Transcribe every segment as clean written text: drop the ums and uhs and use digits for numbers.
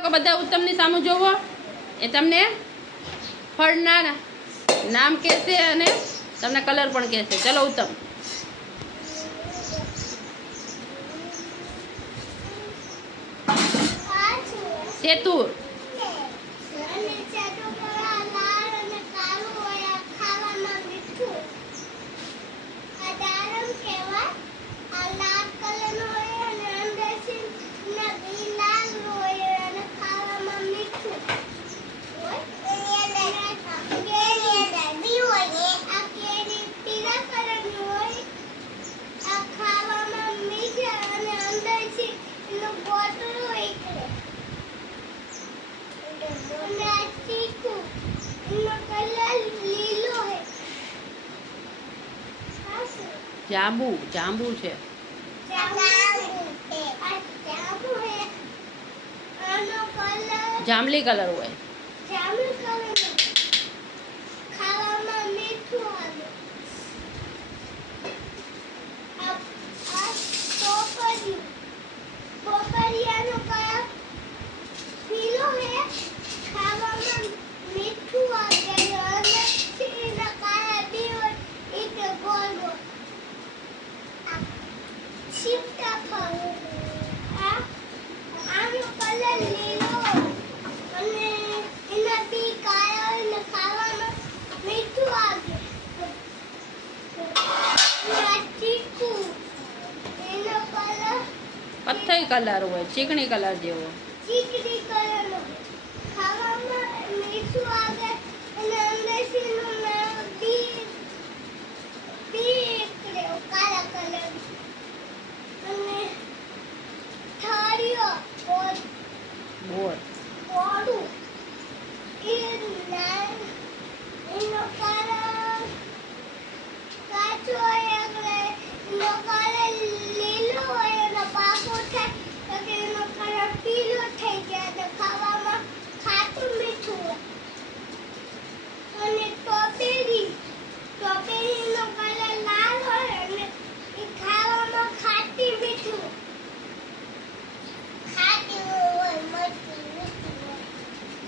લોકો બધા ઉત્તમની સામે જોવો, એ તમને ફળના નામ કહેશે અને તમને કલર પણ કહેશે. ચલો ઉત્તમ. સેતુ. જાંબુ. જાંબુ છે. જાંબલી કલર હોય. કથ્થઈ કલર હોય, ચીકણી કલર જેવો.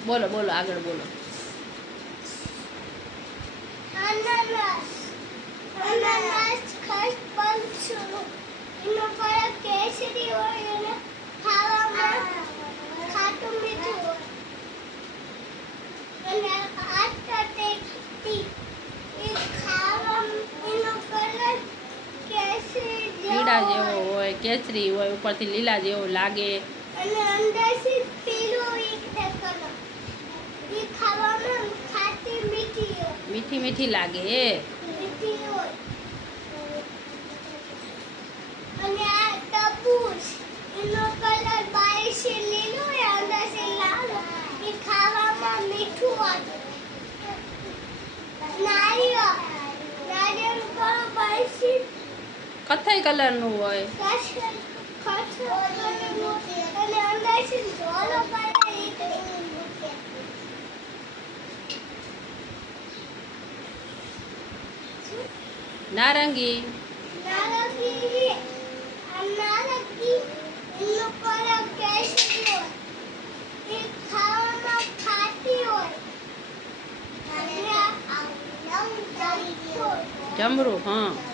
બોલો બોલો, આગળ બોલો. અનાનસ. અનાનસ ખાસ પંચનો એનો કલર કેસરી હોય અને ખાવામાં ખાટું મીઠું હોય. અને આ તીખી એ ખાવામાં એનો કલર કેસરી પીળા જેવો હોય, કેસરી હોય, ઉપરથી લીલા જેવો લાગે. અને અંદરથી પીળો એક કલર. એ ખાવામાં ખાટી મીઠી હોય. મીઠી મીઠી લાગે. મીઠી હોય. અને આ તરબૂચ એનો કલર બહારથી લીલો હોય, અંદરથી લાલ હોય. એ ખાવામાં મીઠું હોય. નારિયેળ. નારિયેળનું કલર બહારથી કથ્થઈ કલરનું હોય. અને અંદરથી ધોળો કલર નારંગી. નારંગી. નારંગી એનો કલર કેસરી હોય. એ ખાવામાં ખાટી હોય. જમરૂ. હા.